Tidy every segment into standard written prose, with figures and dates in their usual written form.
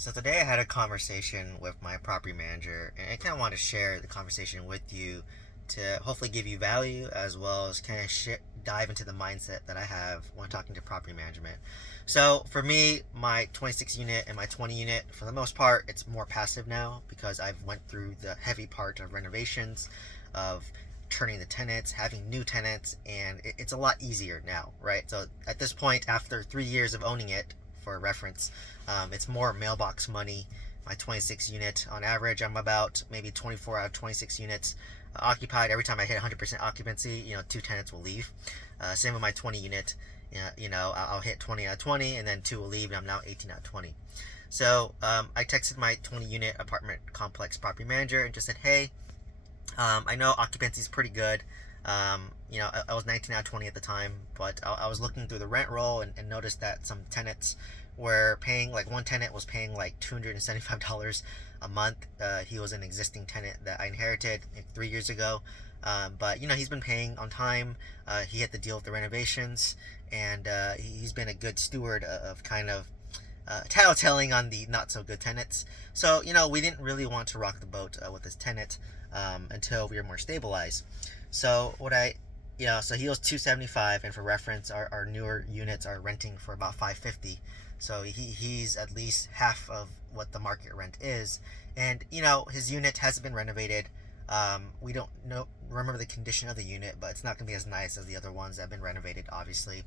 So today I had a conversation with my property manager, and I kind of want to share the conversation with you to hopefully give you value as well as kind of dive into the mindset that I have when talking to property management. So for me, my 26 unit and my 20 unit, for the most part, it's more passive now because I've went through the heavy part of renovations, of turning the tenants, having new tenants, and it's a lot easier now, right? So at this point, after 3 years of owning it, for reference, it's more mailbox money. My 26 unit, on average, I'm about maybe 24 out of 26 units occupied. Every time I hit 100% occupancy, two tenants will leave. Same with my 20 unit. I'll hit 20 out of 20, and then two will leave, and I'm now 18 out of 20. So I texted my 20 unit apartment complex property manager and just said, hey, I know occupancy is pretty good. I was 19 out of 20 at the time, but I was looking through the rent roll and noticed that some tenants were paying, like one tenant was paying like $275 a month. He was an existing tenant that I inherited like 3 years ago. But he's been paying on time. He had to deal with the renovations, and he's been a good steward of kind of tattletelling on the not so good tenants. So, we didn't really want to rock the boat with this tenant until we were more stabilized. So, so he was 275, and for reference, our newer units are renting for about 550. So he's at least half of what the market rent is. And, his unit hasn't been renovated. We don't remember the condition of the unit, but it's not going to be as nice as the other ones that have been renovated, obviously.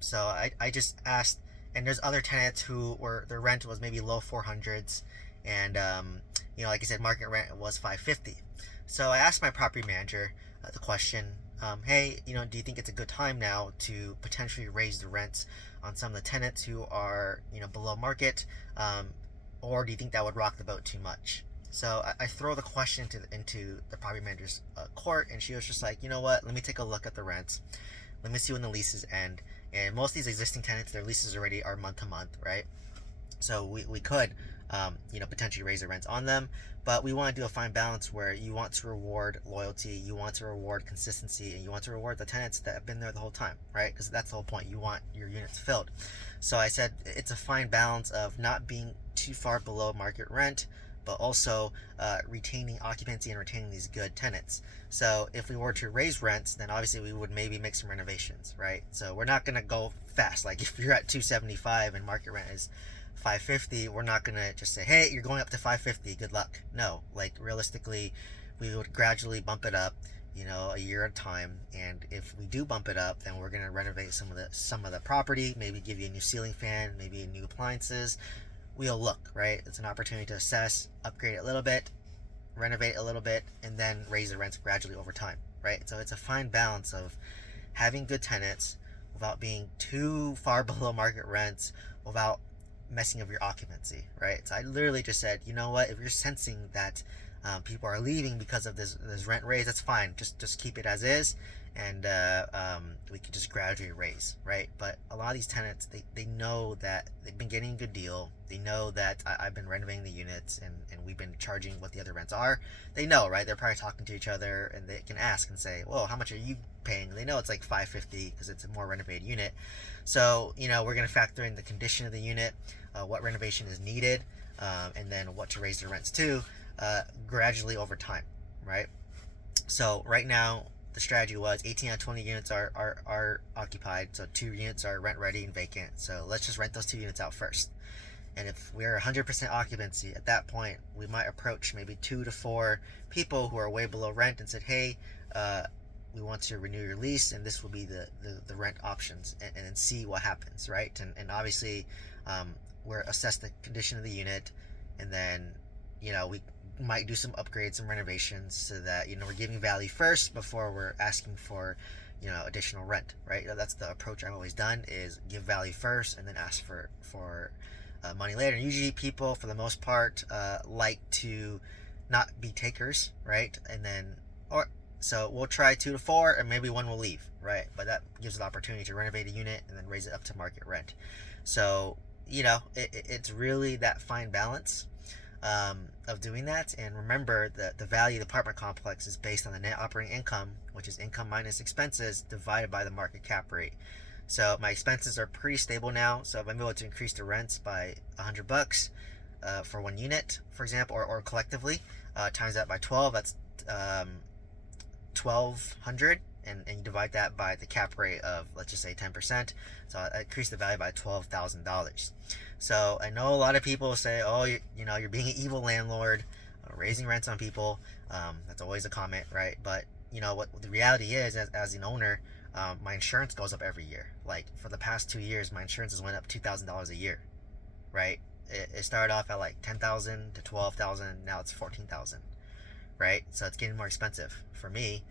So I just asked, and there's other tenants who were, their rent was maybe low 400s, and like I said, market rent was 550. So I asked my property manager the question, hey, do you think it's a good time now to potentially raise the rents on some of the tenants who are below market, or do you think that would rock the boat too much? So I throw the question into the property manager's court, and she was just like, you know what? Let me take a look at the rents. Let me see when the leases end. And most of these existing tenants, their leases already are month to month, right? So we could, potentially raise the rents on them, but we want to do a fine balance where you want to reward loyalty, you want to reward consistency, and you want to reward the tenants that have been there the whole time, right? Because that's the whole point. You want your units filled. So I said it's a fine balance of not being too far below market rent, but also retaining occupancy and retaining these good tenants. So if we were to raise rents, then obviously we would maybe make some renovations, right? So we're not going to go fast. Like if you're at 275 and market rent is 550, we're not going to just say, hey, you're going up to 550, good luck. No, like realistically, we would gradually bump it up, a year at a time. And if we do bump it up, then we're going to renovate some of the property, maybe give you a new ceiling fan, maybe new appliances. We'll look, right? It's an opportunity to assess, upgrade it a little bit, renovate a little bit, and then raise the rents gradually over time, right? So it's a fine balance of having good tenants without being too far below market rents, without messing up your occupancy, right? So I literally just said, you know what? If you're sensing that people are leaving because of this rent raise, that's fine. Just keep it as is, and we can just gradually raise, right? But a lot of these tenants, they know that they've been getting a good deal. They know that I've been renovating the units, and we've been charging what the other rents are. They know, right? They're probably talking to each other, and they can ask and say, well, how much are you paying? They know it's like 550 because it's a more renovated unit. So we're going to factor in the condition of the unit, what renovation is needed, and then what to raise the rents to gradually over time, right? So right now, the strategy was 18 out of 20 units are occupied, so 2 units are rent ready and vacant. So let's just rent those 2 units out first. And if we're 100% occupancy, at that point, we might approach maybe 2 to 4 people who are way below rent and said, hey, we want to renew your lease, and this will be the rent options, and then see what happens, right? And obviously, we're assess the condition of the unit, and then, we might do some upgrades, some renovations, so that, we're giving value first before we're asking for, additional rent, right? That's the approach I've always done, is give value first and then ask for money later. And usually people, for the most part, like to not be takers, right? And then, so we'll try 2 to 4, and maybe one will leave, right? But that gives the opportunity to renovate a unit and then raise it up to market rent. So, it's really that fine balance of doing that. And remember that the value of the apartment complex is based on the net operating income, which is income minus expenses divided by the market cap rate. So my expenses are pretty stable now. So if I'm able to increase the rents by $100 for one unit, for example, or collectively, times that by 12, that's 1,200, and you divide that by the cap rate of, let's just say, 10%. So I increase the value by $12,000. So I know a lot of people say, oh, you're being an evil landlord, raising rents on people. That's always a comment, right? But what the reality is, as an owner, my insurance goes up every year. Like for the past 2 years, my insurance has went up $2,000 a year, right? It started off at like 10,000 to 12,000. Now it's 14,000, right? So it's getting more expensive for me.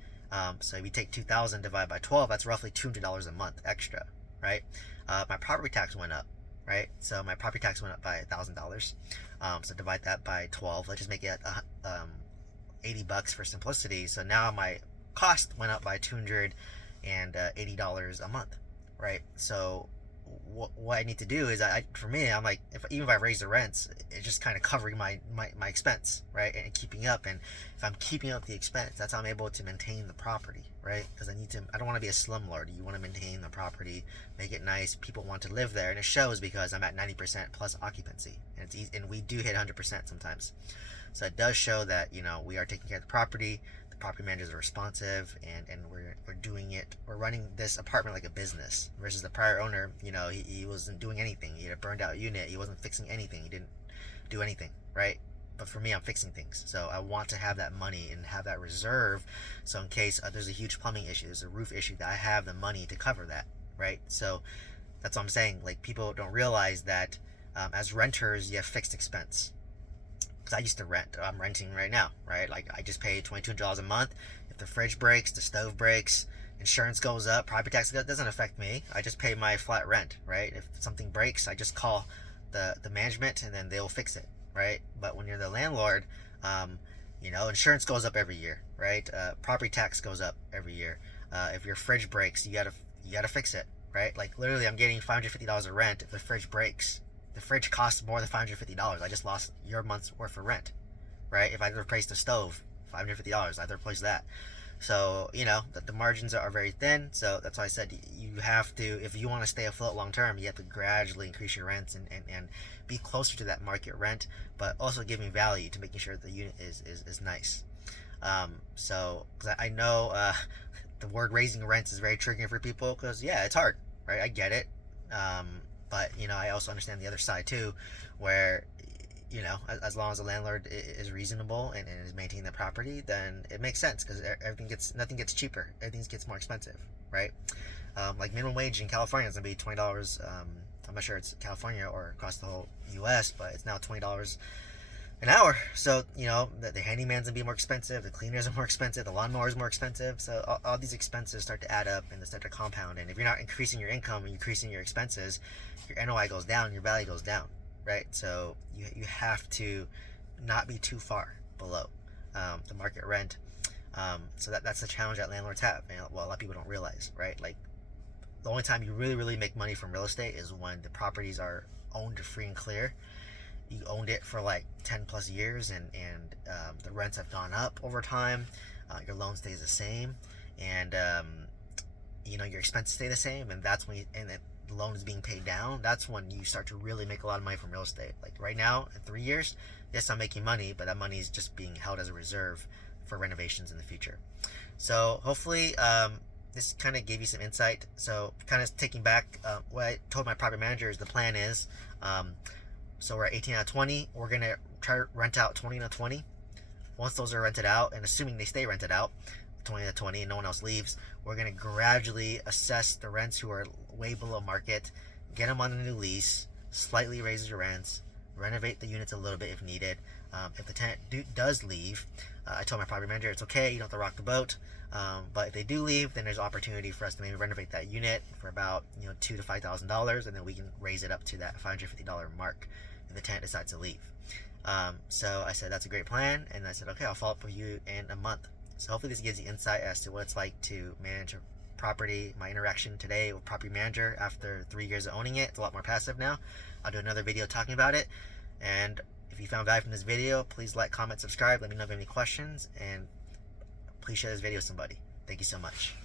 So if you take 2,000 divided by 12, that's roughly $200 a month extra, right? My property tax went up, right? So my property tax went up by $1,000. So divide that by 12. Let's just make it $80 for simplicity. So now my cost went up by $280 a month, right? So what I need to do is, for me, I'm like, even if I raise the rents, it's just kind of covering my expense, right? And keeping up. And if I'm keeping up the expense, that's how I'm able to maintain the property, right? Because I don't want to be a slumlord. You want to maintain the property, make it nice. People want to live there, and it shows because I'm at 90% plus occupancy, and it's easy, and we do hit 100% sometimes. So it does show that we are taking care of the property. The property managers are responsive, and we're doing it. We're running this apartment like a business. Versus the prior owner, he wasn't doing anything. He had a burned out unit. He wasn't fixing anything. He didn't do anything, right? But for me, I'm fixing things. So I want to have that money and have that reserve. So in case there's a huge plumbing issue, there's a roof issue, that I have the money to cover that, right? So that's what I'm saying. Like, people don't realize that as renters, you have fixed expense. Because I used to rent. I'm renting right now, right? Like, I just pay $2,200 a month. If the fridge breaks, the stove breaks, insurance goes up, property tax goes up, it doesn't affect me. I just pay my flat rent, right? If something breaks, I just call the management, and then they'll fix it, right? But when you're the landlord, insurance goes up every year, right? Property tax goes up every year. If your fridge breaks, you gotta fix it, right? Like, literally, I'm getting $550 of rent if the fridge breaks. The fridge costs more than $550. I just lost your month's worth of rent, right? If I replace the stove, $550, I have to replace that. So, the margins are very thin. So that's why I said you have to, if you want to stay afloat long term, you have to gradually increase your rents and be closer to that market rent, but also giving value to making sure the unit is nice. So, because I know the word raising rents is very triggering for people, because, yeah, it's hard, right? I get it. But I also understand the other side too, where as long as the landlord is reasonable and is maintaining the property, then it makes sense, because nothing gets cheaper. Everything gets more expensive, right? Like, minimum wage in California is gonna be $20. I'm not sure it's California or across the whole U.S., but it's now $20 an hour. So the handyman's gonna be more expensive, the cleaners are more expensive, the lawnmower is more expensive. So all these expenses start to add up and they start to compound. And if you're not increasing your income and increasing your expenses, your NOI goes down, your value goes down, right? So you have to not be too far below the market rent. So that's the challenge that landlords have. Well, a lot of people don't realize, right? Like, the only time you really make money from real estate is when the properties are owned free and clear. You owned it for like 10 plus years, and the rents have gone up over time. Your loan stays the same, and your expenses stay the same, and that's when the loan is being paid down. That's when you start to really make a lot of money from real estate. Like, right now, in 3 years, yes, I'm making money, but that money is just being held as a reserve for renovations in the future. So hopefully this kind of gave you some insight. So, kind of taking back what I told my property managers, the plan is, so we're at 18 out of 20. We're going to try to rent out 20 out of 20. Once those are rented out, and assuming they stay rented out, 20 out of 20, and no one else leaves, we're going to gradually assess the rents who are way below market, get them on a new lease, slightly raise your rents, renovate the units a little bit if needed. If the tenant does leave, I told my property manager it's okay, you don't have to rock the boat. But if they do leave, then there's opportunity for us to maybe renovate that unit for about $2,000 to $5,000, and then we can raise it up to that $550 mark if the tenant decides to leave. So I said that's a great plan, and I said okay, I'll follow up with you in a month. So hopefully this gives you insight as to what it's like to manage a property. My interaction today with property manager after 3 years of owning it. It's a lot more passive now. I'll do another video talking about it. And if you found value from this video, please like, comment, subscribe. Let me know if you have any questions, and please share this video with somebody. Thank you so much.